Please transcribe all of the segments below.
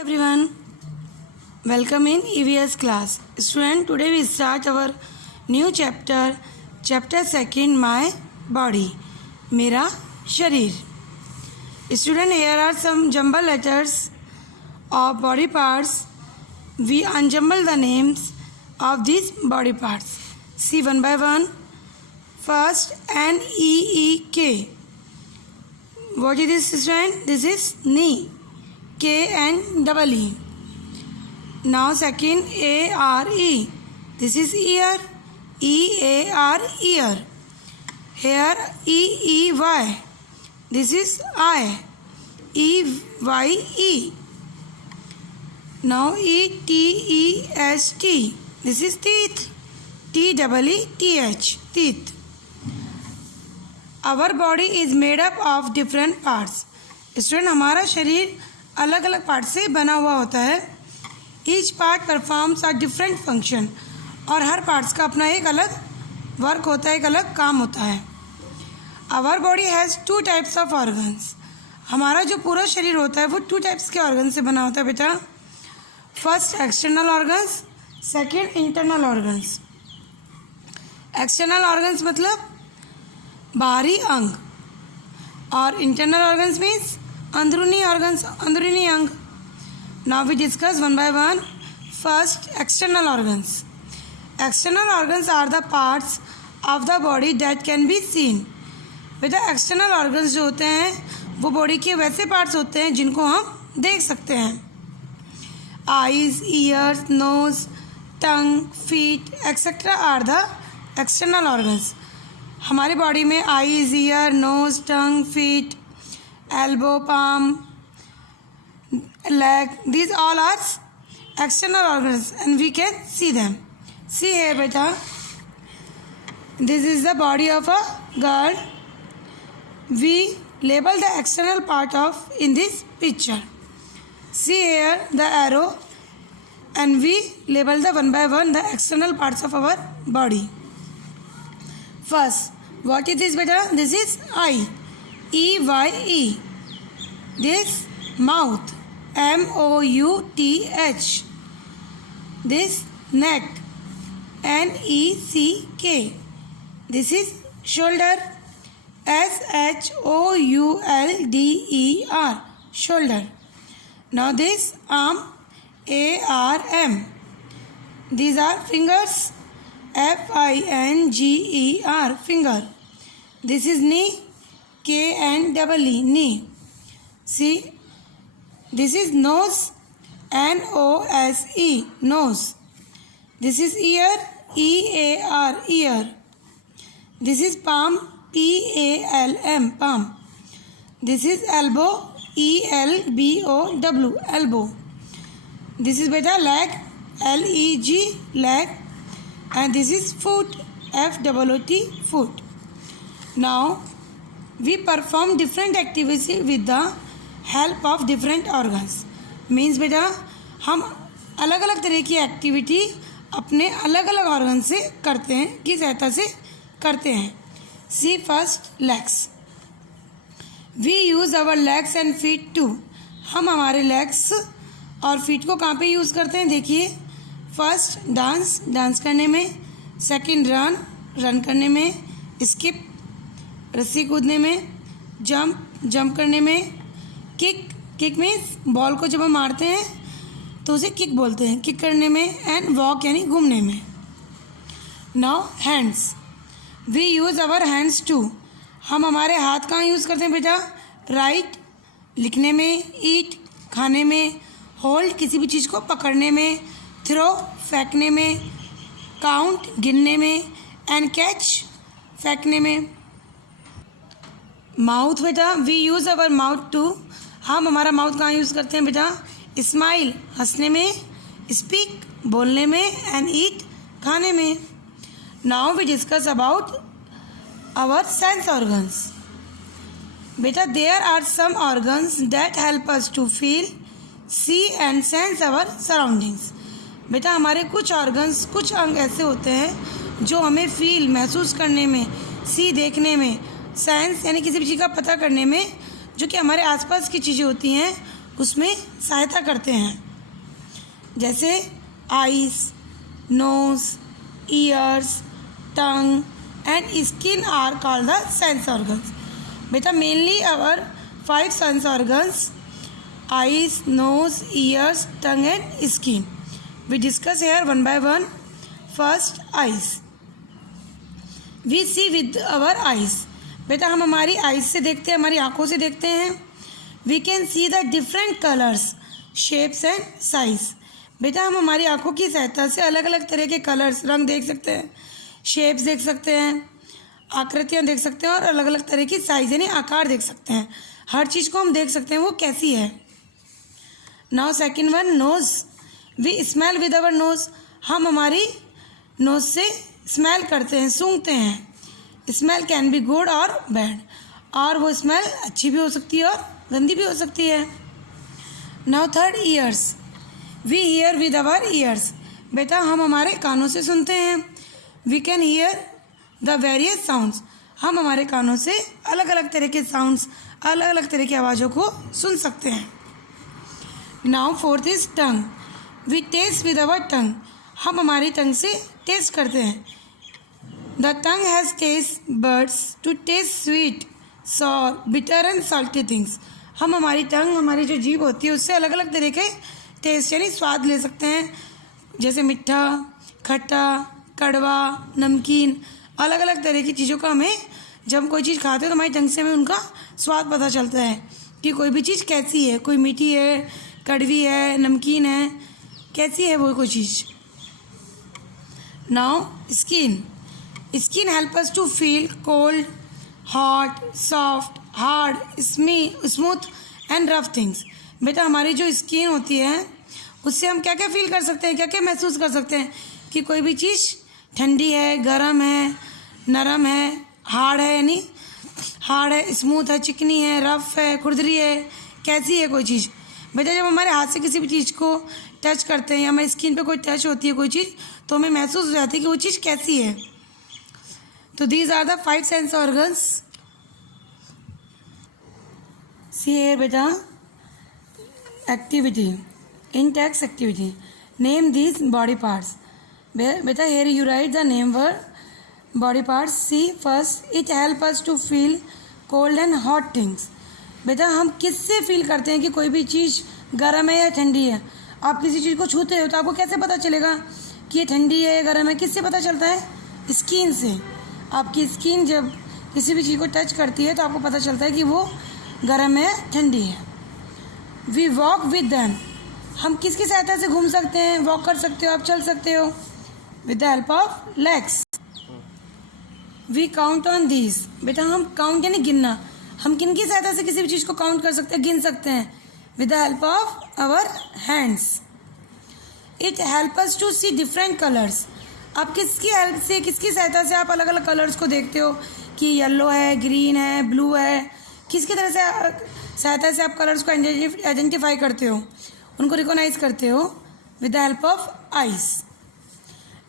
Everyone, welcome in EVS class. Student, today we start our new chapter, chapter second, My Body, मेरा शरीर. Student, here are some jumble letters of body parts. We unjumble the names of these body parts. See one by one. First, N-E-E-K. What is this, student? This is knee. K-N-E-E. Now second, A-R-E. This is ear. E-A-R, ear. Here, E-E-Y. This is eye. E-Y-E. Now E-T-E-S-T. This is teeth. T-E-E-T-H. Teeth. Our body is made up of different parts. Student, हमारा शरीर अलग अलग part से बना हुआ होता है. Each part performs a different function. और हर पार्ट्स का अपना एक अलग वर्क होता है, एक अलग काम होता है. Our body has 2 types of organs. हमारा जो पूरा शरीर होता है वो 2 टाइप्स के ऑर्गन से बना होता है बेटा. First external organs, second internal organs. External organs मतलब बाहरी अंग, और इंटरनल ऑर्गन्स मीन्स अंदरूनी ऑर्गन्स, अंदरूनी अंग. Now we discuss one by one. First, external organs. External organs are the parts of the body that can be seen. बेटा, external organs जो होते हैं वो बॉडी के वैसे पार्ट्स होते हैं जिनको हम देख सकते हैं. Eyes, ears, nose, tongue, feet etcetera are the external organs. हमारी बॉडी में eyes, ear, nose, tongue, feet, elbow, palm, leg, these all are external organs and we can see them. See here beta, this is the body of a girl. We label the external part of in this picture. See here the arrow, and we label the one by one the external parts of our body. First, what is this beta? This is eye. E-Y-E. This mouth, M-O-U-T-H. This neck, N-E-C-K. This is shoulder, S-H-O-U-L-D-E-R, shoulder. Now this arm, A-R-M. These are fingers, F-I-N-G-E-R, finger. This is knee, K-N-E-E, knee. See, this is nose, N-O-S-E, nose. This is ear, E-A-R, ear. This is palm, P-A-L-M, palm. This is elbow, E-L-B-O-W, elbow. This is beta leg, L-E-G, leg. And this is foot, F-O-O-T, foot. Now, we perform different activity with the help of different organs. Means बेटा, हम अलग अलग तरह की activity अपने अलग अलग organ से करते हैं, की सहायता से करते हैं. सी first, legs. We use our legs and feet too. हम हमारे legs और feet को कहाँ पे यूज़ करते हैं? देखिए, फर्स्ट डांस करने में, सेकंड रन करने में, स्किप रस्सी कूदने में, जंप करने में, किक मीन्स बॉल को जब हम मारते हैं तो उसे किक बोलते हैं, किक करने में, एंड वॉक यानी घूमने में. Now hands. We use our hands to. हम हमारे हाथ कहाँ यूज़ करते हैं बेटा? राइट, लिखने में, ईट, खाने में, होल्ड, किसी भी चीज़ को पकड़ने में, थ्रो, फेंकने में, काउंट, गिनने में, एंड कैच, फेंकने में. माउथ बेटा, we use our mouth to. हम हमारा माउथ कहाँ यूज़ करते हैं बेटा? स्माइल, हंसने में, स्पीक, बोलने में, एंड ईट, खाने में. Now we discuss about our sense organs. बेटा, there are some organs that help us to feel, see and sense our surroundings. बेटा, हमारे कुछ ऑर्गन्स, कुछ अंग ऐसे होते हैं जो हमें फील, महसूस करने में, सी, देखने में, सेंस यानी किसी भी चीज़ का पता करने में, जो कि हमारे आसपास की चीज़ें होती हैं उसमें सहायता करते हैं। जैसे eyes, nose, ears, tongue and skin are called the sense organs. बेटा mainly our 5 sense organs, eyes, nose, ears, tongue and skin. We discuss here one by one. First, eyes. We see with our eyes. बेटा हम हमारी eyes से देखते हैं, हमारी आँखों से देखते हैं. We can see the different colors, shapes and size. बेटा हम हमारी आँखों की सहायता से अलग अलग तरह के कलर्स, रंग देख सकते हैं, शेप्स देख सकते हैं, आकृतियाँ देख सकते हैं और अलग अलग तरह की साइज यानी आकार देख सकते हैं. हर चीज़ को हम देख सकते हैं वो कैसी है. Now second one, nose. We smell with our nose. हम हमारी नोज़ से स्मेल करते हैं, सूंघते हैं. स्मेल कैन बी गुड और बैड. और वो स्मेल अच्छी भी हो सकती है और गंदी भी हो सकती है. Now third, ears. We hear with our ears. बेटा हम हमारे कानों से सुनते हैं. We can hear the various sounds. हम हमारे कानों से अलग अलग तरह के साउंड्स, अलग अलग तरह की आवाज़ों को सुन सकते हैं. Now fourth is tongue. We taste with our tongue. हम हमारी टंग से टेस्ट करते हैं. The tongue has taste buds to taste sweet, sour, bitter and salty things. हम हमारी टंग, हमारी जो जीभ होती है उससे अलग अलग तरह के टेस्ट यानी स्वाद ले सकते हैं. जैसे मीठा, खट्टा, कड़वा, नमकीन, अलग अलग तरह की चीज़ों का हमें, जब हम कोई चीज़ खाते हैं तो हमारी टंग से हमें उनका स्वाद पता चलता है कि कोई भी चीज़ कैसी है. कोई मीठी है, कड़वी है, नमकीन है, कैसी है वो कोई चीज़. Now skin. Skin help us to feel cold, hot, soft, hard, smooth and rough things. बेटा हमारी जो स्किन होती है उससे हम क्या क्या फील कर सकते हैं, क्या क्या महसूस कर सकते हैं कि कोई भी चीज़ ठंडी है, गर्म है, नरम है, हार्ड है यानी हार्ड है, स्मूथ है, चिकनी है, रफ है, खुरदरी है, कैसी है कोई चीज़. बेटा जब हमारे हाथ से किसी भी चीज़ को टच करते हैं या हमारी स्किन पे कोई टच होती है कोई चीज़, तो हमें महसूस हो जाती है कि वो चीज़ कैसी है. तो these are the 5 sense organs. See here बेटा activity, in text activity. Name these body parts. बेटा here you write the name word body parts. See first, it help us to feel cold and hot things. बेटा हम किससे feel करते हैं कि कोई भी चीज़ गर्म है या ठंडी है. आप किसी चीज़ को छूते हो तो आपको कैसे पता चलेगा कि ये ठंडी है या गर्म है, किससे पता चलता है? स्किन से. आपकी स्किन जब किसी भी चीज़ को टच करती है तो आपको पता चलता है कि वो गर्म है, ठंडी है. We walk with them. हम किसकी सहायता से घूम सकते हैं, वॉक कर सकते हो, आप चल सकते हो? With the help of legs. We count on these. बेटा हम काउंट यानी गिनना, हम किन की सहायता से किसी भी चीज़ को काउंट कर सकते हैं, गिन सकते हैं? With the help of our hands. It help us to see different colours. आप किसकी हेल्प से, किसकी सहायता से आप अलग अलग कलर्स को देखते हो कि येलो है, ग्रीन है, ब्लू है, किसकी तरह से सहायता से आप कलर्स को आइडेंटिफाई करते हो, उनको रिकॉग्नाइज करते हो? With the help of eyes.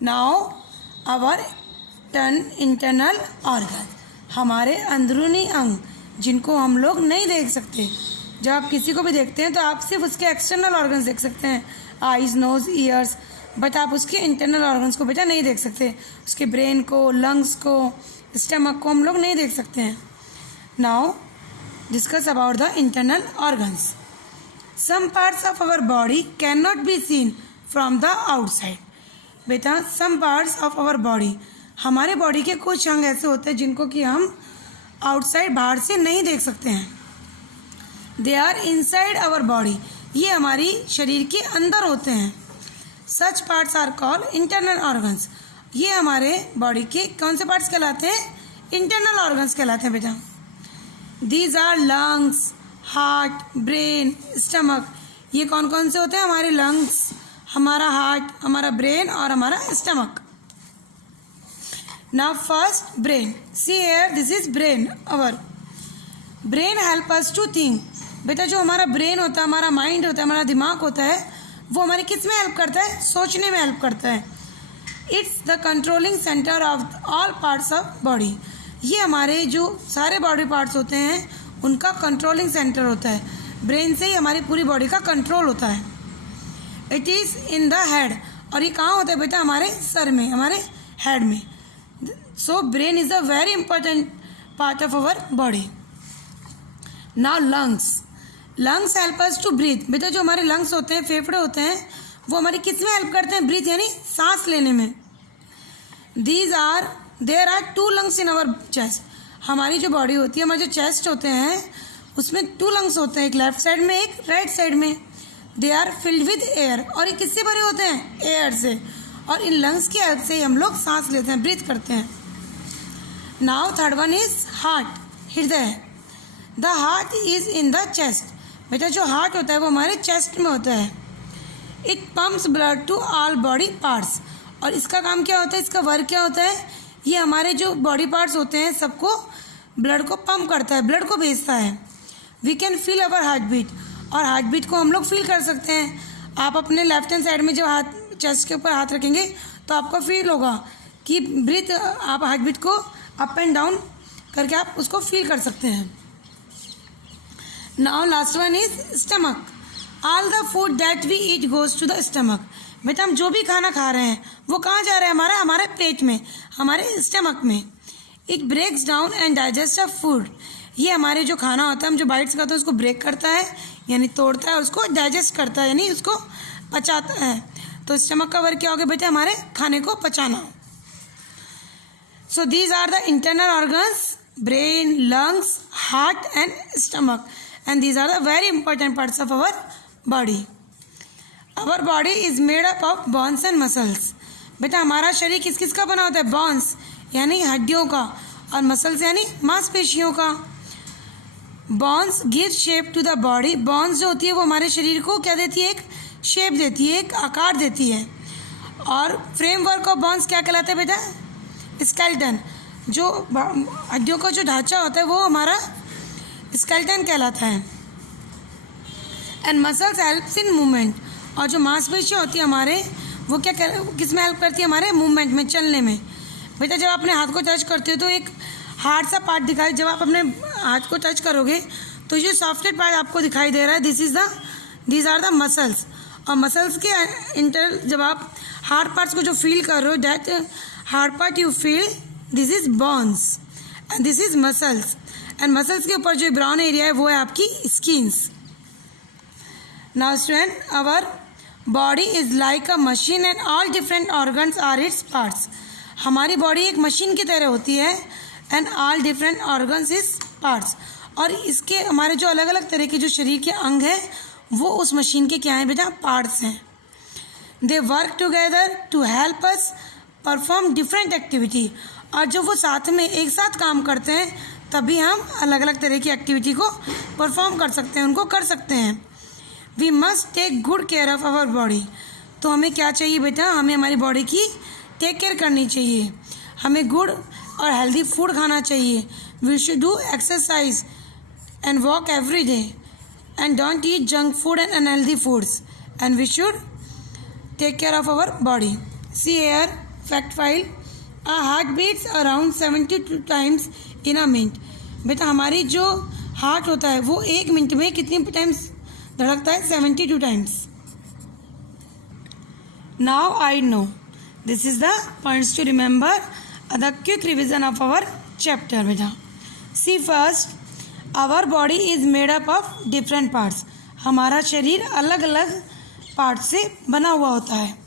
Now our internal organ. हमारे अंदरूनी अंग जिनको हम लोग नहीं देख सकते. जब आप किसी को भी देखते हैं तो आप सिर्फ उसके एक्सटर्नल ऑर्गन्स देख सकते हैं, आइज़, नोज़, ईयर्स, बट आप उसके इंटरनल ऑर्गन्स को बेटा नहीं देख सकते. उसके ब्रेन को, लंग्स को, स्टमक को हम लोग नहीं देख सकते हैं. Now discuss about the internal organs. Some parts of our body can not be seen from the outside. बेटा some parts of our body, हमारे बॉडी के कुछ अंग ऐसे होते हैं जिनको कि हम आउटसाइड, बाहर से नहीं देख सकते हैं. They are inside our body. ये हमारी शरीर के अंदर होते हैं. Such parts are called internal organs. ये हमारे बॉडी के कौन से पार्ट्स कहलाते हैं? इंटरनल ऑर्गन्स कहलाते हैं बेटा. These are lungs, heart, brain, stomach. ये कौन कौन से होते हैं? हमारे लंग्स, हमारा हार्ट, हमारा ब्रेन और हमारा stomach. Now first brain. See here, this is brain. Our brain help us to think. बेटा जो हमारा ब्रेन होता है, हमारा माइंड होता है, हमारा दिमाग होता है, वो हमारी किस में हेल्प करता है? सोचने में हेल्प करता है. It's the controlling centre of all parts of body. ये हमारे जो सारे बॉडी पार्ट्स होते हैं उनका कंट्रोलिंग सेंटर होता है. ब्रेन से ही हमारी पूरी बॉडी का कंट्रोल होता है। It is in the head, और ये कहाँ होता है बेटा? हमारे सर में, हमारे हेड में। So brain is a very important part of our body. Now lungs help us to breathe. बेटा जो हमारे लंग्स होते हैं, फेफड़े होते हैं, वो हमारी किस में हेल्प करते हैं? ब्रीथ यानी सांस लेने में। There are 2 lungs in our chest. हमारी जो बॉडी होती है, हमारे जो चेस्ट होते हैं, उसमें 2 लंग्स होते हैं, एक लेफ्ट साइड में, एक राइट साइड में। They are filled with air, और ये किससे भरे होते हैं? एयर से। और इन लंग्स की हेल्प से ही हम लोग सांस लेते हैं, ब्रीथ करते हैं। Now third one is heart, हृदय। The heart is in the chest. बेटा जो हार्ट होता है वो हमारे चेस्ट में होता है। It pumps blood to all body parts. और इसका काम क्या होता है? इसका वर्क क्या होता है? ये हमारे जो बॉडी पार्ट्स होते हैं सबको ब्लड को पंप करता है, ब्लड को भेजता है। We can feel our heart beat, और हार्ट बीट को हम लोग फील कर सकते हैं। आप अपने लेफ्ट हैंड साइड में जब हाथ चेस्ट के ऊपर हाथ रखेंगे तो आपको फील होगा कि ब्रीथ, आप हार्ट बीट को अप एंड डाउन करके आप उसको फील कर सकते हैं। Now last one is stomach. All the food that we eat goes to the stomach. बेटा हम जो भी खाना खा रहे हैं वो कहाँ जा रहा है? हमारे पेट में, हमारे स्टमक में। It breaks down and digest a food. ये हमारे जो खाना होता है, हम जो बाइट्स खाते हैं उसको ब्रेक करता है, यानी तोड़ता है, और उसको डाइजेस्ट करता है, यानी उसको पचाता है। तो स्टमक का वर्क क्या होगा बेटा? हमारे खाने को पचाना। So these are the internal organs, brain, lungs, heart and stomach, and these are the very important parts of our body. Our body is made up of bones and muscles. बेटा हमारा शरीर किस किस का बना होता है? बोन्स यानी हड्डियों का, और मसल्स यानी मांसपेशियों का। Bones give shape to the body. Bones जो होती है वो हमारे शरीर को क्या देती है? एक शेप देती है, एक आकार देती है। और फ्रेमवर्क ऑफ बोन्स क्या कहलाता है बेटा? स्केलेटन। जो हड्डियों का जो ढांचा होता है वो हमारा स्केलेटन कहलाता है। And muscles helps in movement. और जो मांसपेशियाँ होती है हमारे, वो किस में हेल्प करती है? हमारे मूवमेंट में, चलने में। बेटा जब अपने हाथ को टच करते हो तो एक हार्ड सा पार्ट दिखाई, जब आप अपने हाथ को टच करोगे तो ये सॉफ्टेड पार्ट आपको दिखाई दे रहा है, दीज आर द मसल्स। और मसल्स के जब आप हार्ड पार्ट्स को जो फील कर रहे हो, that hard part you feel, this is bones and this is muscles. And muscles के ऊपर जो ब्राउन एरिया है वो है आपकी skins. Now student, our body is like a machine and all different organs are its parts. हमारी body एक machine की तरह होती है, and all different organs is parts. और इसके हमारे जो अलग अलग तरह के जो शरीर के अंग हैं वो उस मशीन के क्या हैं बेटा? पार्ट्स हैं। They work together to help us perform different activity. और जब वो साथ में एक साथ काम करते हैं तभी हम अलग अलग तरह की एक्टिविटी को परफॉर्म कर सकते हैं, उनको कर सकते हैं। We must take good care of our body. तो हमें क्या चाहिए बेटा? हमें हमारी बॉडी की टेक केयर करनी चाहिए। हमें गुड और हेल्दी फूड खाना चाहिए। We should do exercise and walk every day, and don't eat junk food and unhealthy foods, and we should take care of our body. See here fact file, our heart beats around 72 times in a minute. बेटा हमारी जो heart होता है वो 1 minute में कितनी times धड़कता है? 72 times. Now I know, this is the points to remember, the quick revision of our chapter. बेटा see first, our body is made up of different parts. हमारा शरीर अलग अलग पार्ट से बना हुआ होता है।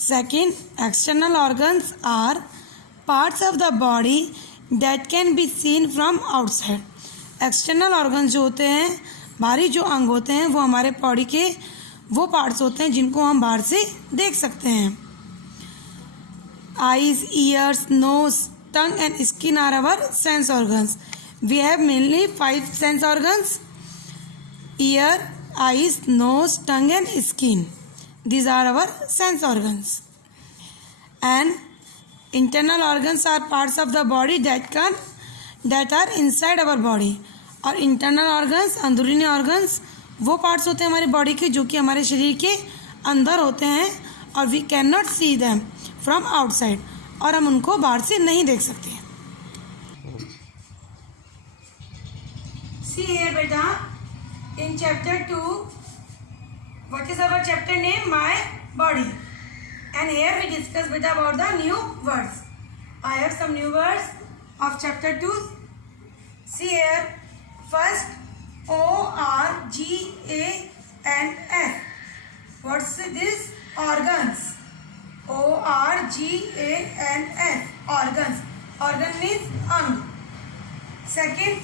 Second, external organs are parts of the body that can be seen from outside. External organs जो होते हैं, बाहरी जो अंग होते हैं, वो हमारे बॉडी के वो पार्ट्स होते हैं जिनको हम बाहर से देख सकते हैं। Eyes, ears, nose, tongue and skin are our sense organs. We have mainly 5 sense organs: ear, eyes, nose, tongue and skin. These are our sense organs. And internal organs are parts of the body that are inside our body. और internal organs, अंदरूनी organs, वो parts होते हैं हमारी body के जो कि हमारे शरीर के अंदर होते हैं, और we cannot see them from outside, और हम उनको बाहर से नहीं देख सकते। See here बेटा, in chapter 2, what is our chapter name? My body. And here we discuss bit about the new words. I have some new words of chapter 2. See here. First, organs. What's this? Organs. organs. Organs. Organ means ang. Second,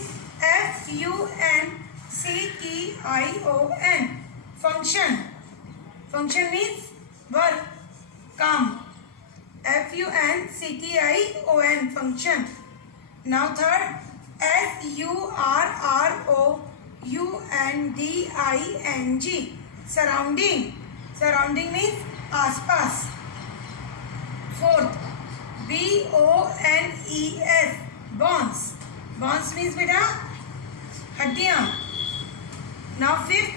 function. Function. Function means work. Come. function. Function. Now third, surrounding. Surrounding. Surrounding means आसपास. Fourth, bones. Bones. Bones means बेटा हड्डियाँ. Now fifth,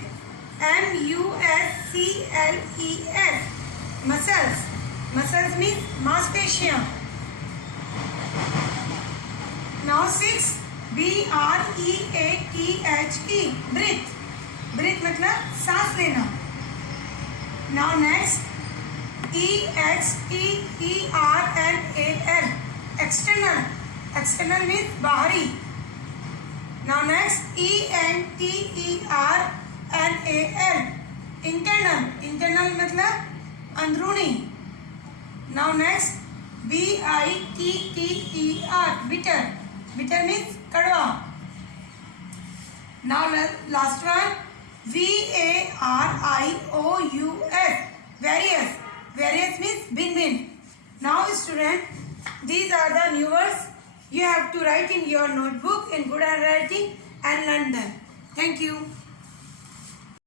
muscles. Muscles. Muscles means मांसपेशियाँ. Now sixth, breathe. Breathe मतलब सांस लेना. Now next, external. External. External means बाहरी. Now next, internal. Internal. Internal मतलब अंदरूनी. Now next, bitter. Bitter means कड़वा. Now last one, various. Various. Various means bin. Now student, these are the new words. You have to write in your notebook in good handwriting and learn them. Thank you.